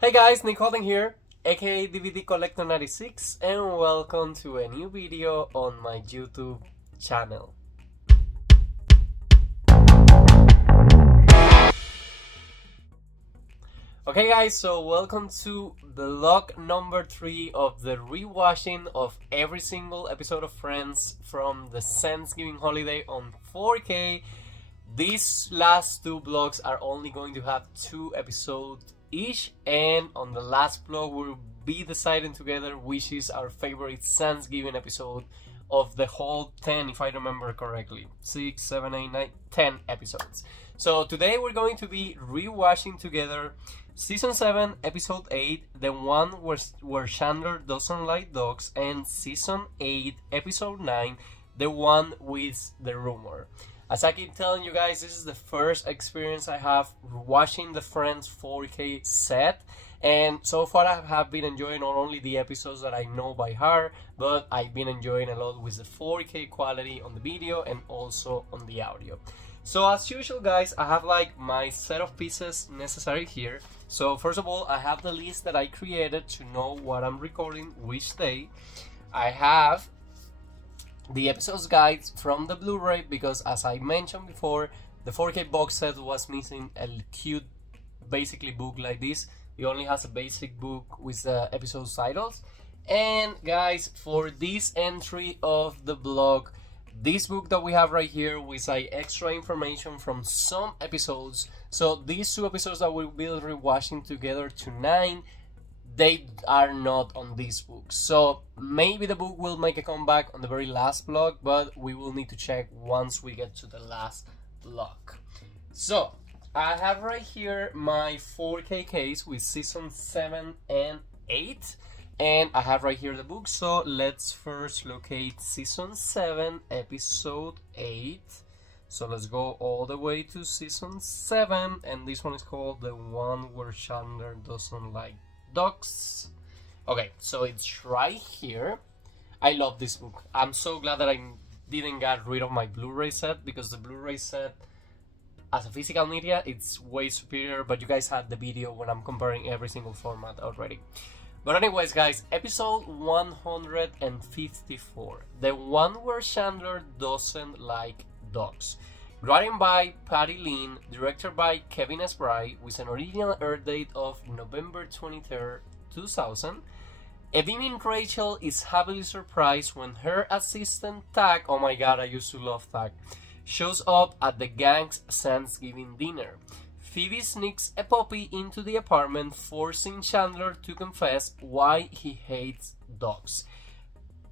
Hey guys, Nick Halden here, aka DVD Collector 96, and welcome to a new video on my YouTube channel. Okay guys, so welcome to vlog number 3 of the rewatching of every single episode of Friends from the Thanksgiving holiday on 4K. These last two vlogs are only going to have 2 episodes each, and on the last vlog we'll be deciding together which is our favorite Thanksgiving episode of the whole 10, if I remember correctly. 6, 7, 8, 9, 10 episodes. So today we're going to be rewatching together Season 7, Episode 8, the one where Chandler doesn't like dogs, and Season 8, Episode 9, the one with the rumor. As I keep telling you guys, this is the first experience I have watching the Friends 4K set, and so far I have been enjoying not only the episodes that I know by heart, but I've been enjoying a lot with the 4K quality on the video and also on the audio. So as usual guys, I have like my set of pieces necessary here. So first of all, I have the list that I created to know what I'm recording which day. I have the episodes guides from the Blu-ray because, as I mentioned before, the 4K box set was missing a cute basically book like this. It only has a basic book with the episode titles. And guys, for this entry of the blog, this book that we have right here with like extra information from some episodes. So these 2 episodes that we'll be rewatching together tonight, they are not on this book. So maybe the book will make a comeback on the very last vlog, but we will need to check once we get to the last vlog. So I have right here my 4K case with Season 7 and 8. And I have right here the book, so let's first locate Season 7, Episode 8. So let's go all the way to Season 7, and this one is called the one where Chandler doesn't like dogs. Okay, so it's right here. I love this book. I'm so glad that I didn't get rid of my Blu-ray set, because the Blu-ray set as a physical media, it's way superior, but you guys had the video when I'm comparing every single format already. But anyways guys, episode 154, the one where Chandler doesn't like dogs. Written by Patty Lean, directed by Kevin S. Bry, with an original air date of November 23rd, 2000. A beaming Rachel is happily surprised when her assistant Tag, oh my god, I used to love Tag, shows up at the gang's Thanksgiving dinner. Phoebe sneaks a puppy into the apartment, forcing Chandler to confess why he hates dogs.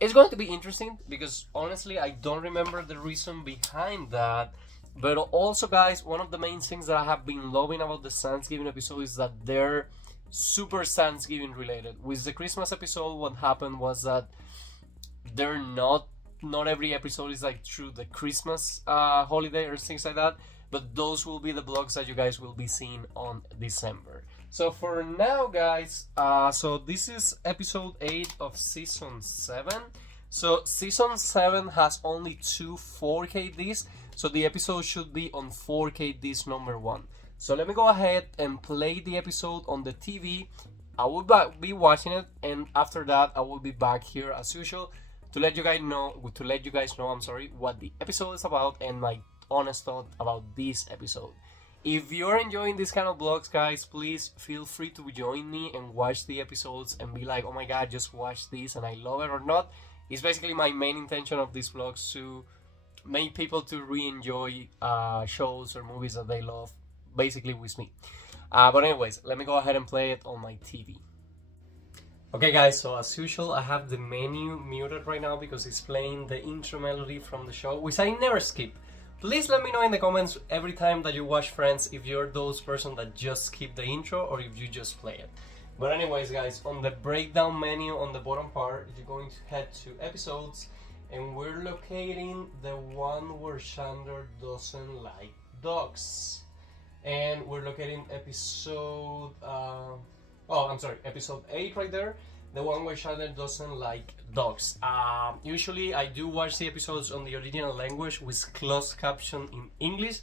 It's going to be interesting because honestly I don't remember the reason behind that. But also guys, one of the main things that I have been loving about the Thanksgiving episode is that they're super Thanksgiving related. With the Christmas episode, what happened was that they're not every episode is like through the Christmas holiday or things like that. But those will be the vlogs that you guys will be seeing on December. So for now guys, so this is episode 8 of Season 7. So Season 7 has only 2 4K discs, so the episode should be on 4K disc number 1. So let me go ahead and play the episode on the TV. I will be watching it, and after that I will be back here as usual to let you guys know what the episode is about and my honest thought about this episode. If you're enjoying this kind of vlogs guys, please feel free to join me and watch the episodes and be like, oh my god, just watch this and I love it or not. It's basically my main intention of these vlogs, to make people to re-enjoy shows or movies that they love basically with me. But anyways, let me go ahead and play it on my TV. Okay guys, so as usual I have the menu muted right now because it's playing the intro melody from the show, which I never skip. Please let me know in the comments every time that you watch Friends if you're those person that just skip the intro or if you just play it. But anyways guys, on the breakdown menu on the bottom part, you're going to head to episodes, and we're locating the one where Chandler doesn't like dogs. And we're locating episode episode 8 right there, the one where Chandler doesn't like dogs. Usually I do watch the episodes on the original language with closed caption in English,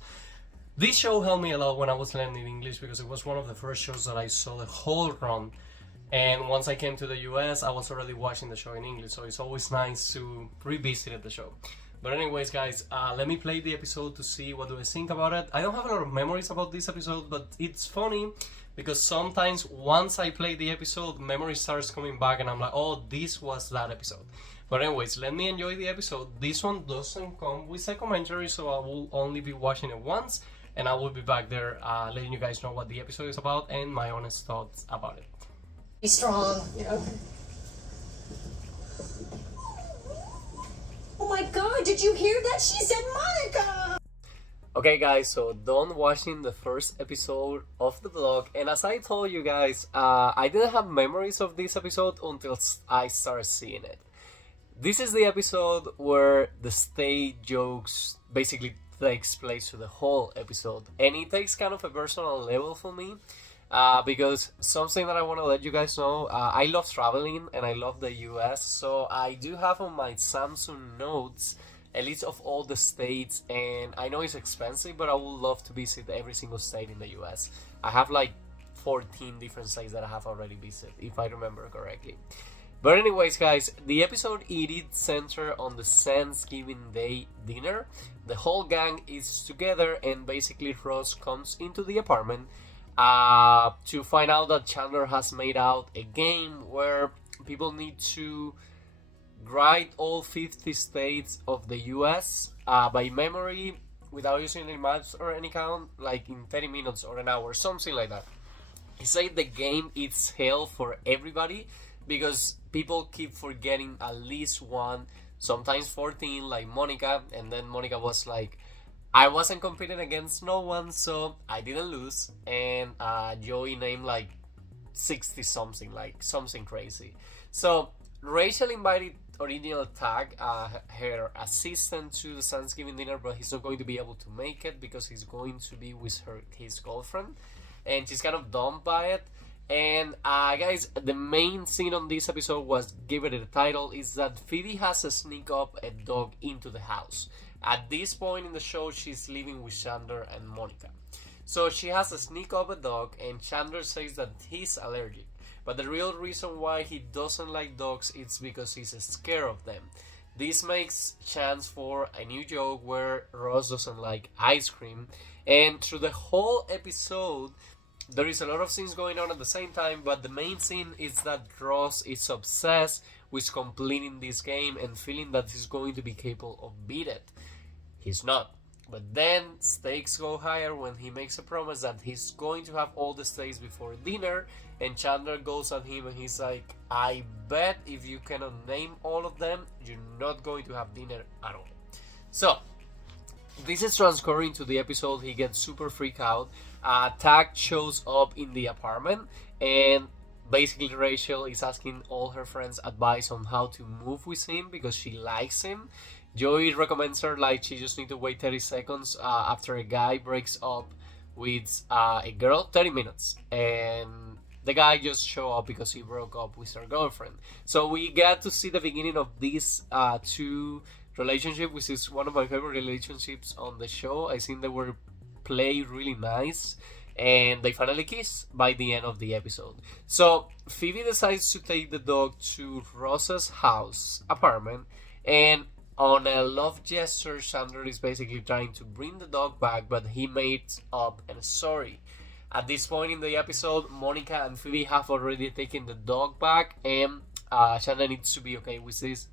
This show helped me a lot when I was learning English because it was one of the first shows that I saw the whole run. And once I came to the US, I was already watching the show in English, so it's always nice to revisit the show. But anyways, guys, let me play the episode to see what do I think about it. I don't have a lot of memories about this episode, but it's funny because sometimes once I play the episode, memory starts coming back and I'm like, oh, this was that episode. But anyways, let me enjoy the episode. This one doesn't come with a commentary, so I will only be watching it once, and I will be back there letting you guys know what the episode is about and my honest thoughts about it. Be strong, Oh my god, did you hear that? She said Monica! Okay guys, so done watching the first episode of the vlog, and as I told you guys, I didn't have memories of this episode until I started seeing it. This is the episode where the stage jokes basically takes place to the whole episode, and it takes kind of a personal level for me. Because something that I want to let you guys know, I love traveling and I love the US, so I do have on my Samsung Notes a list of all the states, and I know it's expensive, but I would love to visit every single state in the US. I have like 14 different states that I have already visited, if I remember correctly. But anyways, guys, the episode it is centered on the Thanksgiving Day dinner. The whole gang is together, and basically Ross comes into the apartment to find out that Chandler has made out a game where people need to write all 50 states of the US by memory without using any maps or any count, like in 30 minutes or an hour, something like that. He said the game is hell for everybody because people keep forgetting at least one, sometimes 14, like Monica, and then Monica was like, I wasn't competing against no one, so I didn't lose. And Joey named like 60 something, like something crazy. So Rachel invited original Tag, her assistant, to the Thanksgiving dinner, but he's not going to be able to make it because he's going to be with his girlfriend, and she's kind of dumb by it. And guys, the main scene on this episode was given a title is that Phoebe has to sneak up a dog into the house. At this point in the show, she's living with Chandler and Monica. So she has to sneak up a dog, and Chandler says that he's allergic. But the real reason why he doesn't like dogs is because he's scared of them. This makes chance for a new joke where Ross doesn't like ice cream. And through the whole episode, there is a lot of things going on at the same time, but the main scene is that Ross is obsessed with completing this game and feeling that he's going to be capable of beat it. He's not. But then stakes go higher when he makes a promise that he's going to have all the steaks before dinner, and Chandler goes at him and he's like, I bet if you cannot name all of them, you're not going to have dinner at all. So this is transferring to the episode. He gets super freaked out. Tag shows up in the apartment, and basically Rachel is asking all her friends advice on how to move with him because she likes him. Joey recommends her like she just need to wait 30 seconds after a guy breaks up with a girl, 30 minutes, and the guy just show up because he broke up with her girlfriend. So we get to see the beginning of these two relationship, which is one of my favorite relationships on the show. I think they were played really nice, and they finally kiss by the end of the episode. So Phoebe decides to take the dog to Ross's house apartment, and on a love gesture, Chandler is basically trying to bring the dog back, but he made up a story. At this point in the episode, Monica and Phoebe have already taken the dog back, and Chandler needs to be okay with this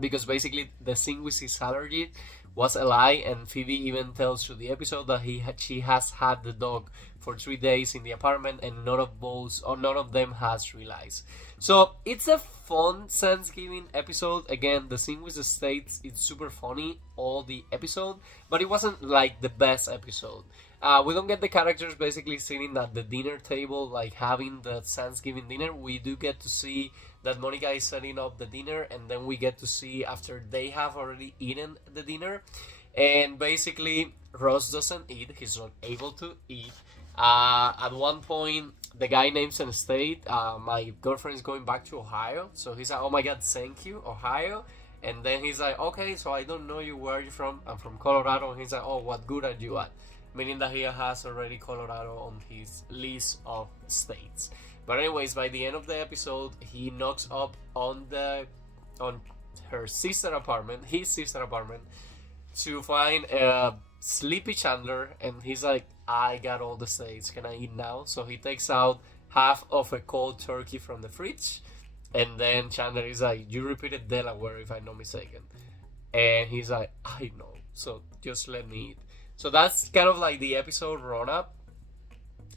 because basically the thing with his allergy was a lie, and Phoebe even tells through the episode that she has had the dog for 3 days in the apartment, and none of them has realized. So it's a fun Thanksgiving episode. Again, the scene with the states, it's super funny all the episode, but it wasn't like the best episode. We don't get the characters basically sitting at the dinner table, like having the Thanksgiving dinner. We do get to see that Monica is setting up the dinner, and then we get to see after they have already eaten the dinner. And basically, Ross doesn't eat. He's not able to eat. At one point, the guy names an state. My girlfriend is going back to Ohio. So he's like, oh my God, thank you, Ohio. And then he's like, okay, so I don't know you. Where are you from? I'm from Colorado. And he's like, oh, what good are you at? meaning that he has already Colorado on his list of states. But anyways, by the end of the episode, he knocks up on her sister apartment, his sister apartment, to find a sleepy Chandler, and he's like, I got all the states, can I eat now? So he takes out half of a cold turkey from the fridge, and then Chandler is like, you repeated Delaware if I'm not mistaken. And he's like, I know, so just let me eat. So that's kind of like the episode run up.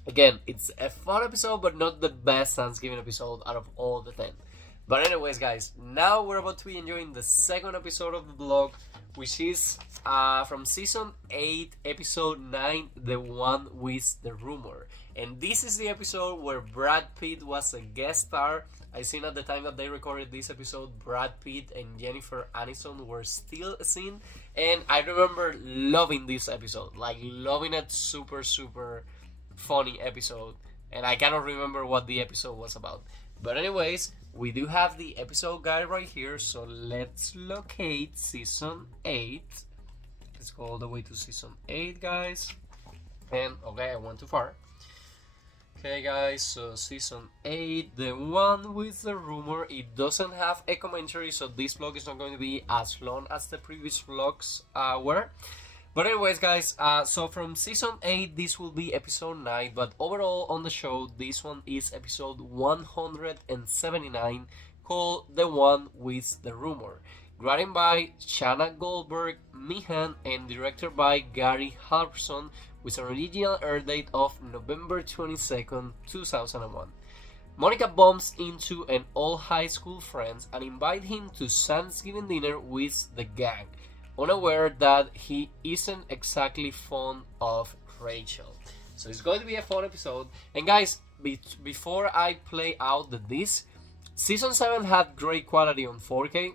Again, it's a fun episode, but not the best Thanksgiving episode out of all the 10. But anyways, guys, now we're about to be enjoying the second episode of the vlog, which is from season 8, episode 9, the one with the rumor. And this is the episode where Brad Pitt was a guest star. I seen at the time that they recorded this episode, Brad Pitt and Jennifer Aniston were still seen. And I remember loving this episode, like loving it, super, super funny episode. And I cannot remember what the episode was about. But anyways, we do have the episode guide right here, so let's locate season 8. Let's go all the way to season 8, guys. And, okay, I went too far. Okay, guys, so season 8, the one with the rumor. It doesn't have a commentary, so this vlog is not going to be as long as the previous vlogs were. But anyways, guys, so from season 8, this will be episode 9, but overall on the show, this one is episode 179, called The One with the Rumor. Written by Shanna Goldberg Meehan and directed by Gary Halden, with an original air date of November 22nd, 2001. Monica bumps into an old high school friend and invites him to Thanksgiving dinner with the gang, unaware that he isn't exactly fond of Rachel. So it's going to be a fun episode. And guys, before I play out the disc, season 7 had great quality on 4K.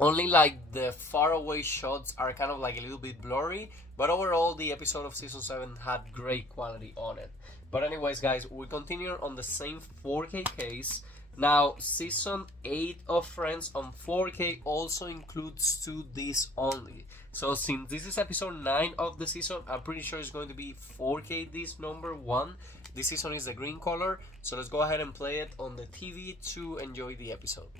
Only like the faraway shots are kind of like a little bit blurry, but overall the episode of season 7 had great quality on it. But anyways, guys, we continue on the same 4K case. Now, season 8 of Friends on 4K also includes 2 discs only. So since this is episode 9 of the season, I'm pretty sure it's going to be 4K disc number 1. This season is the green color, so let's go ahead and play it on the TV to enjoy the episode.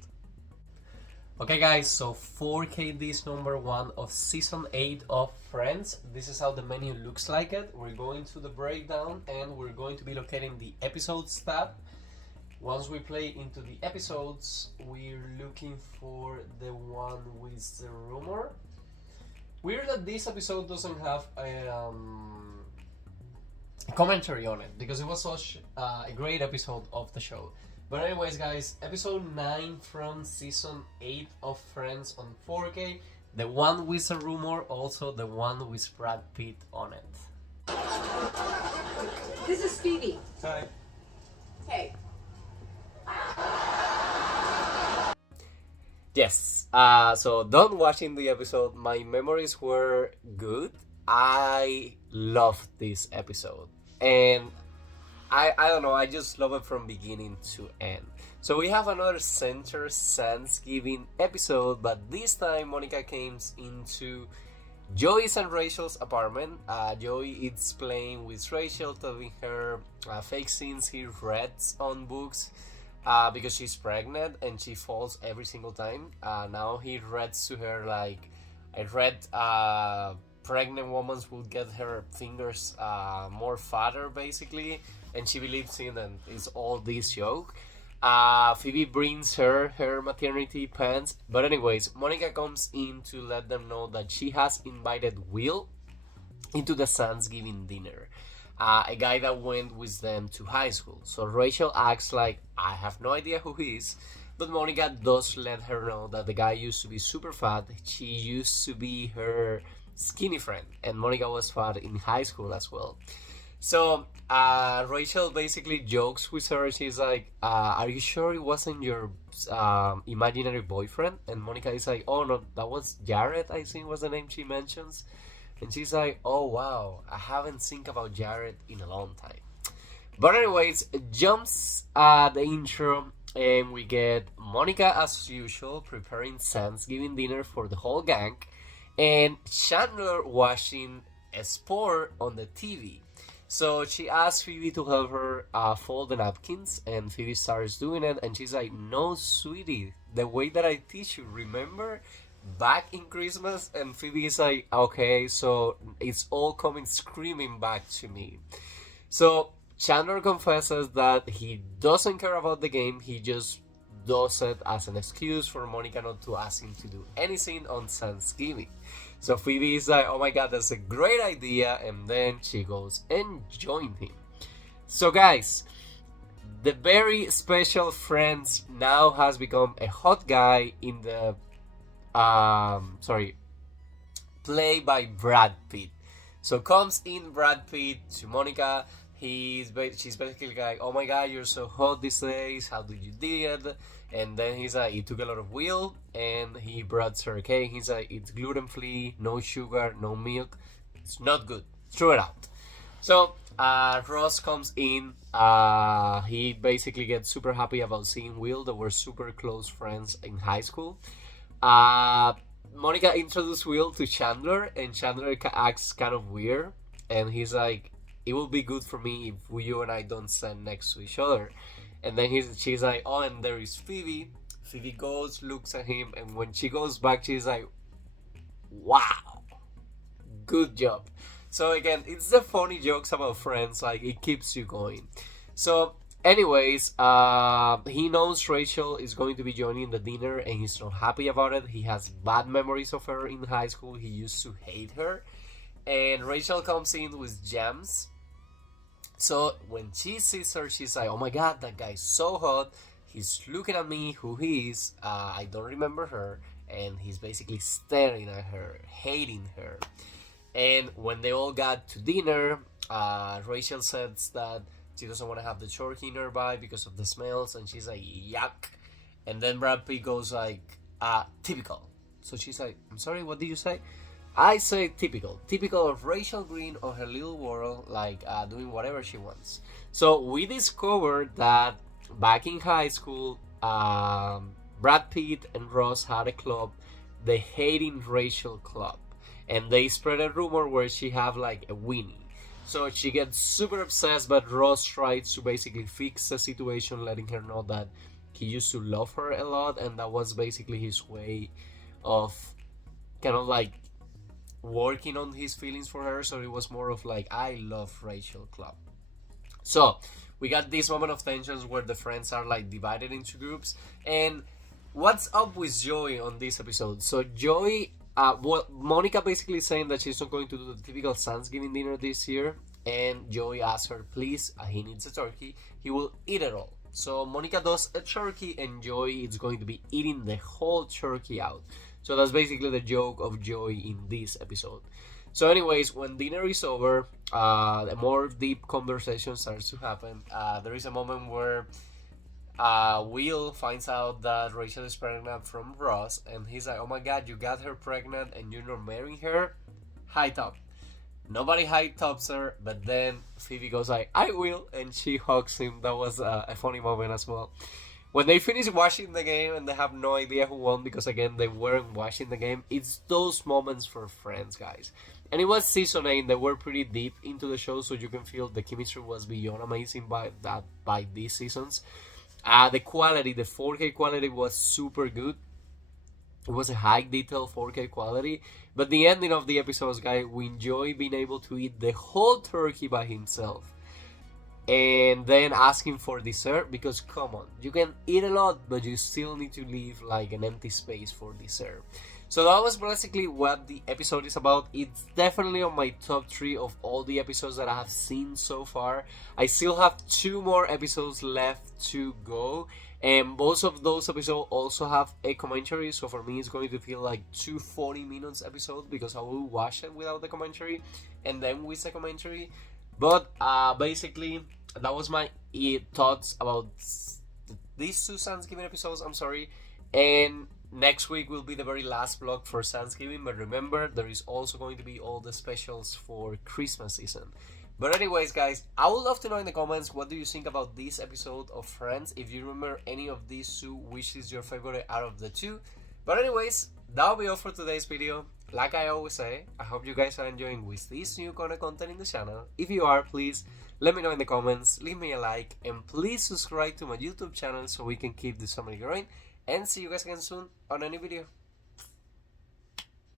Okay, guys, so 4K disc number 1 of season 8 of Friends. This is how the menu looks like it. We're going to the breakdown and we're going to be locating the episodes tab. Once we play into the episodes, we're looking for the one with the rumor. Weird that this episode doesn't have a commentary on it, because it was such a great episode of the show. But anyways, guys, episode 9 from season 8 of Friends on 4K. The one with the rumor, also the one with Brad Pitt on it. This is Phoebe. Hi. Hey. Yes, so done watching the episode, my memories were good. I loved this episode, and I don't know, I just love it from beginning to end. So we have another center Thanksgiving episode, but this time Monica comes into Joey's and Rachel's apartment. Joey is playing with Rachel, telling her fake scenes he reads on books. Because she's pregnant and she falls every single time. Now he reads to her like, I read pregnant women will get her fingers more fatter, basically, and she believes in, and it's all this joke. Phoebe brings her maternity pants, but anyways, Monica comes in to let them know that she has invited Will into the Thanksgiving dinner. A guy that went with them to high school. So Rachel acts like, I have no idea who he is, but Monica does let her know that the guy used to be super fat. She used to be her skinny friend, and Monica was fat in high school as well. So Rachel basically jokes with her. She's like, are you sure it wasn't your imaginary boyfriend? And Monica is like, oh no, that was Jared, I think was the name she mentions. And she's like, oh wow, I haven't think about Jared in a long time. But anyways, jumps the intro and we get Monica as usual preparing Thanksgiving dinner for the whole gang, and Chandler washing a sport on the TV. So she asks Phoebe to help her fold the napkins, and Phoebe starts doing it, and she's like, "No, sweetie, the way that I teach you, remember back in Christmas?" And Phoebe is like, "Okay," so it's all coming screaming back to me. So Chandler confesses that he doesn't care about the game, he just does it as an excuse for Monica not to ask him to do anything on Thanksgiving. So Phoebe is like, "Oh my god, that's a great idea," and then she goes and joins him. So guys, the very special Friends now has become a hot guy in the play by Brad Pitt. So comes in Brad Pitt to Monica. She's basically like, "Oh my god, you're so hot these days. How did you do it?" And then he's like, "He took a lot of wheel and he brought her a cake." He's like, "It's gluten free, no sugar, no milk. It's not good. Throw it out." So Ross comes in. He basically gets super happy about seeing Will. They were super close friends in high school. Monica introduced Will to Chandler, and Chandler acts kind of weird. And he's like, "It will be good for me if you and I don't stand next to each other." And then she's like, "Oh, and there is Phoebe." Phoebe goes, looks at him, and when she goes back, she's like, "Wow, good job." So again, it's the funny jokes about Friends, like it keeps you going. So anyways, he knows Rachel is going to be joining the dinner, and he's not happy about it. He has bad memories of her in high school. He used to hate her. And Rachel comes in with jams. So when she sees her, she's like, "Oh my god, that guy's so hot. He's looking at me, who he is. I don't remember her." And he's basically staring at her, hating her. And when they all got to dinner, Rachel says that she doesn't want to have the turkey nearby because of the smells. And she's like, "Yuck." And then Brad Pitt goes like, "Typical." So she's like, "I'm sorry, what did you say?" "I say typical. Typical of Rachel Green or her little world, like doing whatever she wants." So we discovered that back in high school, Brad Pitt and Ross had a club, the Hating Rachel Club. And they spread a rumor where she have like a Winnie. So she gets super obsessed, but Ross tries to basically fix the situation, letting her know that he used to love her a lot, and that was basically his way of kind of like working on his feelings for her. So it was more of like, "I love Rachel Club." So we got this moment of tensions where the friends are like divided into groups. And what's up with Joey on this episode? So Joey, Monica basically saying that she's not going to do the typical Thanksgiving dinner this year, and Joey asks her, "Please, he needs a turkey. He will eat it all." So Monica does a turkey, and Joey is going to be eating the whole turkey out. So that's basically the joke of Joey in this episode. So anyways, when dinner is over, a more deep conversation starts to happen. There is a moment where Will finds out that Rachel is pregnant from Ross, and he's like, "Oh my god, you got her pregnant and you're not marrying her? High top." Nobody high tops her, but then Phoebe goes like, "I will," and she hugs him. That was a funny moment as well. When they finish watching the game and they have no idea who won, because again they weren't watching the game, it's those moments for Friends, guys. And it was season 8, they were pretty deep into the show, so you can feel the chemistry was beyond amazing by these seasons. The quality, the 4K quality was super good. It was a high detail 4K quality. But the ending of the episodes, guys, we enjoy being able to eat the whole turkey by himself. And then asking for dessert, because come on, you can eat a lot, but you still need to leave like an empty space for dessert. So that was basically what the episode is about. It's definitely on my top 3 of all the episodes that I have seen so far. I still have 2 more episodes left to go, and both of those episodes also have a commentary, so for me it's going to feel like 2 40 minutes episodes, because I will watch it without the commentary and then with the commentary. But basically that was my thoughts about these 2 Thanksgiving episodes. I'm sorry. And next week will be the very last vlog for Thanksgiving, but remember, there is also going to be all the specials for Christmas season. But anyways, guys, I would love to know in the comments, what do you think about this episode of Friends? If you remember any of these 2, which is your favorite out of the 2? But anyways, that'll be all for today's video. like I always say, I hope you guys are enjoying with this new content in the channel. If you are, please let me know in the comments, leave me a like, and please subscribe to my YouTube channel so we can keep this family growing. And see you guys again soon on a new video.